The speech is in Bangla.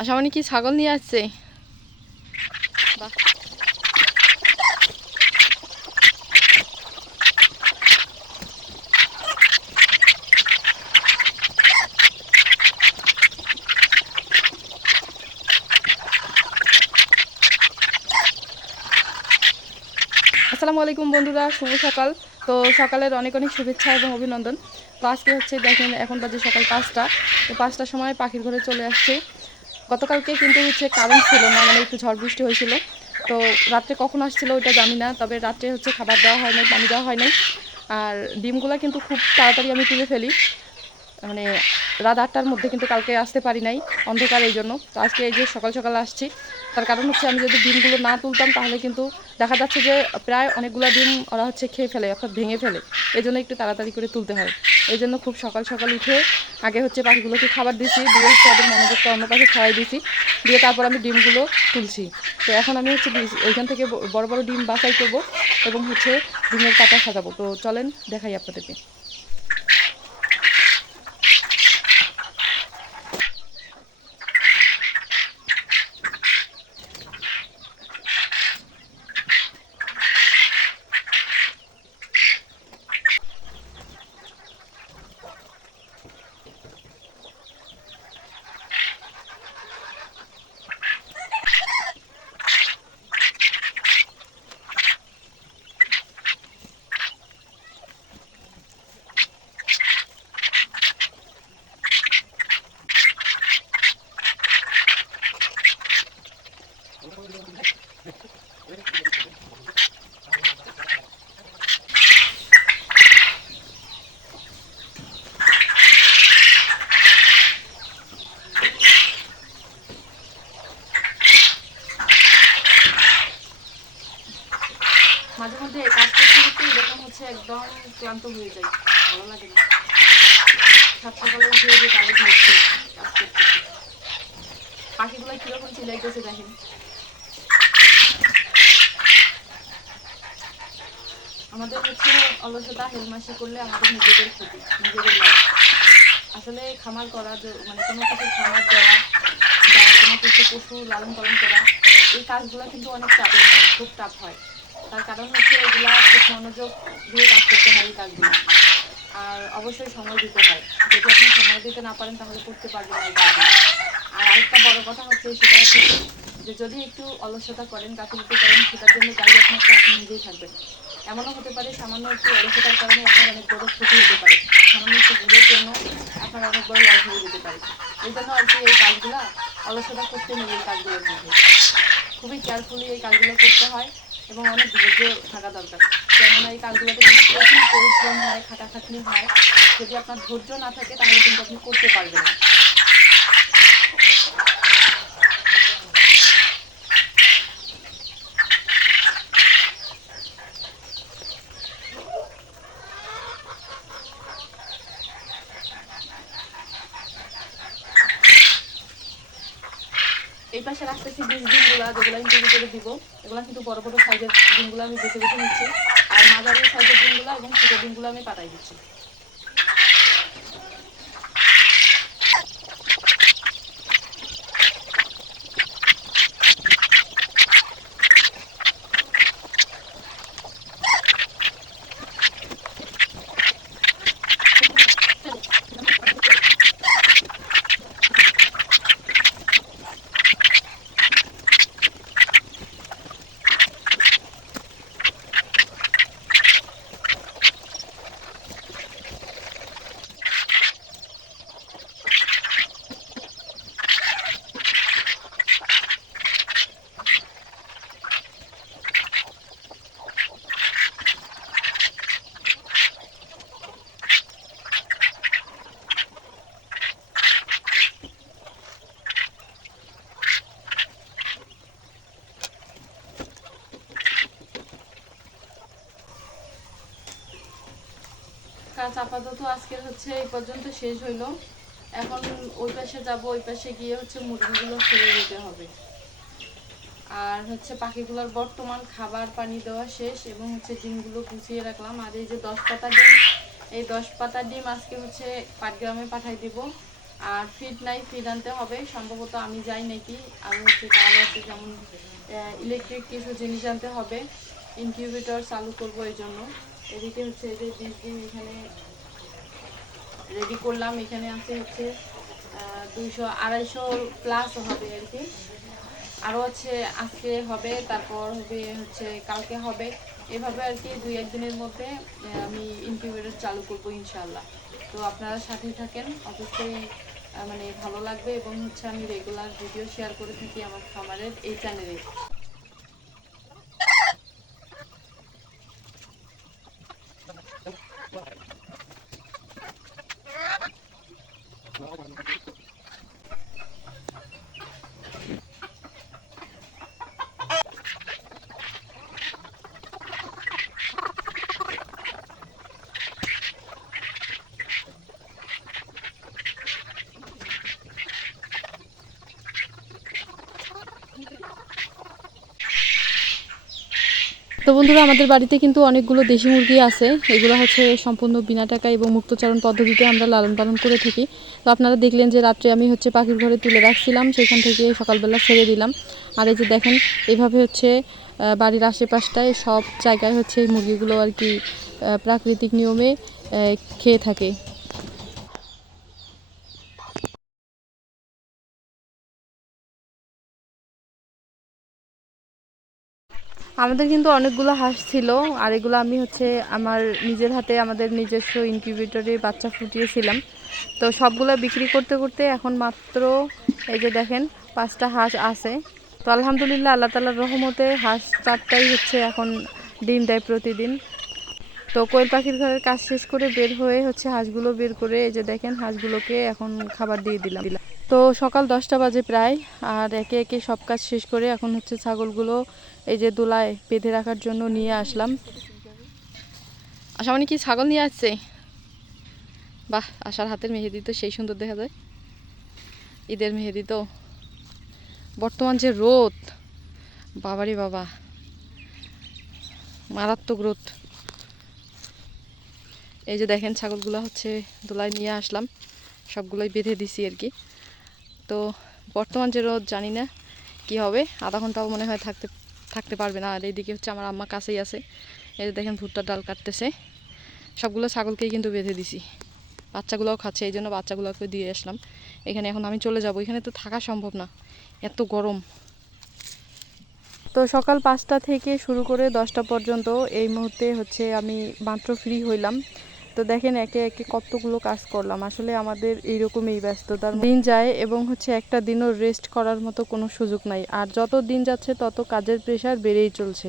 আশামণি কি ছাগল নিয়ে আসছে? বাহ। আসসালামু আলাইকুম বন্ধুরা, শুভ সকাল। তো সকালের অনেক অনেক শুভেচ্ছা এবং অভিনন্দন। তো আজকে হচ্ছে দেখেন এখন বাজে সকাল 5টা। তো 5টার সময় পাখির ঘরে চলে আসছে। গতকালকে কিন্তু হচ্ছে কারেন্ট ছিল না, মানে একটু ঝড় বৃষ্টি হয়েছিল। তো রাত্রে কখন আসছিল ওইটা জানি না, তবে রাত্রে হচ্ছে খাবার দেওয়া হয় নাই, পানি দেওয়া হয় নাই। আর ডিমগুলো কিন্তু খুব তাড়াতাড়ি আমি তুলে ফেলি, মানে রাত 8টার মধ্যে কিন্তু কালকে আসতে পারি নাই, অন্ধকার এই জন্য। তো আজকে এই যে সকাল সকাল আসছি, তার কারণ হচ্ছে আমি যদি ডিমগুলো না তুলতাম তাহলে কিন্তু দেখা যাচ্ছে যে প্রায় অনেকগুলো ডিম ওরা হচ্ছে খেয়ে ফেলে, অর্থাৎ ভেঙে ফেলে। এই জন্য একটু তাড়াতাড়ি করে তুলতে হয়। এই জন্য খুব সকাল সকাল উঠে আগে হচ্ছে পাখিগুলোকে খাবার দিছি, দিয়ে হচ্ছে ওদের মনোযোগটা অন্য পাশে ছড়াই দিছি, দিয়ে তারপর আমি ডিমগুলো তুলছি। তো এখন আমি হচ্ছে ওইখান থেকে বড় বড় ডিম বাছাই করবো এবং হচ্ছে ডিমের পাতা সাজাবো। তো চলেন দেখাই আপনাদেরকে। মাঝে মধ্যে কাজ করতে করতে এরকম হচ্ছে একদম ক্লান্ত হয়ে যায়, ভালো লাগে না। সাত সকালে উঠে যে কাজে ধরছি, কাজ করতেছি, পাখিগুলো কিরকম চিলাইতেছে দেখেন। আমাদের হচ্ছে অলসতা হেলমাসি করলে আমাদের নিজেদের ক্ষতি, নিজেদের লাভ। আসলে খামার করা, মানে কোনো কিছু খামার দেওয়া বা কোনো কিছু পশু লালন পালন করা, এই কাজগুলো কিন্তু অনেক চাপের হয়, খুব টাফ হয়। তার কারণ হচ্ছে এগুলা খুব মনোযোগ দিয়ে কাজ করতে হয় এই কাজগুলো, আর অবশ্যই সময় দিতে হয়। যদি আপনি সময় দিতে না পারেন তাহলে করতে পারবেন না এই কাজগুলো। আর আরেকটা বড় কথা হচ্ছে সেটা হচ্ছে যে যদি একটু অলসতা করেন, গাফিলতি করেন, সেটার জন্য দায়ী একমাত্র আপনি নিজেই থাকবেন। এমনও হতে পারে সামান্য একটু অলসতার কারণে আপনার অনেক বড় ক্ষতি হতে পারে, সামান্য একটু ভুলের জন্য আপনার অনেক বড় লস হয়ে যেতে পারে। এই জন্য আর কি এই কাজগুলা অলসতা করতে নেই। এই কাজগুলোর মধ্যে খুবই কেয়ারফুলি এই কাজগুলো করতে হয় এবং অনেক ধৈর্য থাকা দরকার। কেননা এই কাজগুলোতে কিন্তু প্রচুর পরিশ্রম হয়, খাটাখাটনি হয়। যদি আপনার ধৈর্য না থাকে তাহলে কিন্তু আপনি করতে পারবেন না। এই পাশে রাখতেছি বীজ ডিমগুলা, যেগুলো আমি তৈরি করে দিব। এগুলো কিন্তু বড় বড় সাইজের ডিমগুলো আমি বেছে বেছে নিচ্ছি, আর মাঝারি সাইজের ডিমগুলো এবং ছোটো ডিমগুলো আমি পাতাই দিচ্ছি। কাজ আপাতত আজকের হচ্ছে এই পর্যন্ত শেষ হইলো। এখন ওই পাশে যাব, ওই পাশে গিয়ে হচ্ছে মুরগিগুলো ছেড়ে দিতে হবে। আর হচ্ছে পাখিগুলোর বর্তমান খাবার পানি দেওয়া শেষ এবং হচ্ছে ডিমগুলো গুছিয়ে রাখলাম। আর এই যে 10 পাতা ডিম, এই 10 পাতা ডিম আজকে হচ্ছে পাটগ্রামে পাঠাই দিব। আর ফিড নাই, ফিড আনতে হবে সম্ভবত, আমি যাই নাকি। আর হচ্ছে কাজ আছে, যেমন ইলেকট্রিক কিছু জিনিস আনতে হবে, ইনকিউবেটর চালু করবো এই জন্য। এদিকে হচ্ছে এই যে 20 দিন এখানে রেডি করলাম। এখানে আছে হচ্ছে 200-250 প্লাস হবে আর কি। আরও হচ্ছে আজকে হবে, তারপর হবে হচ্ছে কালকে হবে, এভাবে আর কি 2-1 দিনের মধ্যে আমি ইনকিউবেটর চালু করবো ইনশাআল্লাহ। তো আপনারা সাথেই থাকেন, অবশ্যই মানে ভালো লাগবে। এবং হচ্ছে আমি রেগুলার ভিডিও শেয়ার করে থাকি আমার খামারের এই চ্যানেলে। তো বন্ধুরা, আমাদের বাড়িতে কিন্তু অনেকগুলো দেশি মুরগি আছে। এগুলো হচ্ছে সম্পূর্ণ বিনা টাকা এবং মুক্তচারণ পদ্ধতিতে আমরা লালন পালন করে থাকি। তো আপনারা দেখলেন যে রাত্রে আমি হচ্ছে পাখির ঘরে তুলে রাখছিলাম, সেখান থেকে সকালবেলা ছেড়ে দিলাম। আর এই যে দেখেন, এইভাবে হচ্ছে বাড়ির আশেপাশটায় সব জায়গায় হচ্ছে এই মুরগিগুলো আর কি প্রাকৃতিক নিয়মে খেয়ে থাকে। আমাদের কিন্তু অনেকগুলো হাঁস ছিল, আর এগুলো আমি হচ্ছে আমার নিজের হাতে আমাদের নিজস্ব ইনকিউবেটরে বাচ্চা ফুটিয়েছিলাম। তো সবগুলো বিক্রি করতে করতে এখন মাত্র এই যে দেখেন 5টা হাঁস আছে। তো আলহামদুলিল্লাহ, আল্লাহ তাআলার রহমতে হাঁস 4টাই হচ্ছে এখন ডিম দেয় প্রতিদিন। তো কোয়েল পাখির ঘরের কাজ শেষ করে বের হয়ে হচ্ছে হাঁসগুলো বের করে এই যে দেখেন হাঁসগুলোকে এখন খাবার দিয়ে দিলাম। তো সকাল 10টা বাজে প্রায়, আর একে একে সব কাজ শেষ করে এখন হচ্ছে ছাগলগুলো এই যে দোলায় বেঁধে রাখার জন্য নিয়ে আসলাম। আশা মানে কি ছাগল নিয়ে আসছে? বাহ, আশার হাতের মেহেদি তো সেই সুন্দর দেখা যায়, ঈদের মেহেদি। তো বর্তমান যে রোদ, বাবারে বাবা, মারাত্মক রোদ। এই যে দেখেন ছাগলগুলো হচ্ছে দোলায় নিয়ে আসলাম, সবগুলোই বেঁধে দিছি আর কি। তো বর্তমান যে রোদ, জানি না কি হবে, আধা ঘন্টাও মনে হয় থাকতে পারবে না। আর এইদিকে হচ্ছে আমার আম্মা কাছেই আছে, এই যে দেখেন ভুট্টার ডাল কাটতেছে। সবগুলো ছাগলকেই কিন্তু বেঁধে দিছি, বাচ্চাগুলোও খাচ্ছে, এই জন্য বাচ্চাগুলোকে দিয়ে আসলাম এখানে। এখন আমি চলে যাব, এখানে তো থাকা সম্ভব না, এত গরম। তো সকাল 5টা থেকে শুরু করে 10টা পর্যন্ত এই মুহূর্তে হচ্ছে আমি মাত্র ফ্রি হইলাম। তো দেখেন একে একে কতগুলো কাজ করলাম। আসলে আমাদের এইরকমই ব্যস্ততার দিন যায় এবং হচ্ছে একটা দিনও রেস্ট করার মতো কোনো সুযোগ নাই। আর যত দিন যাচ্ছে তত কাজের প্রেশার বেড়েই চলছে।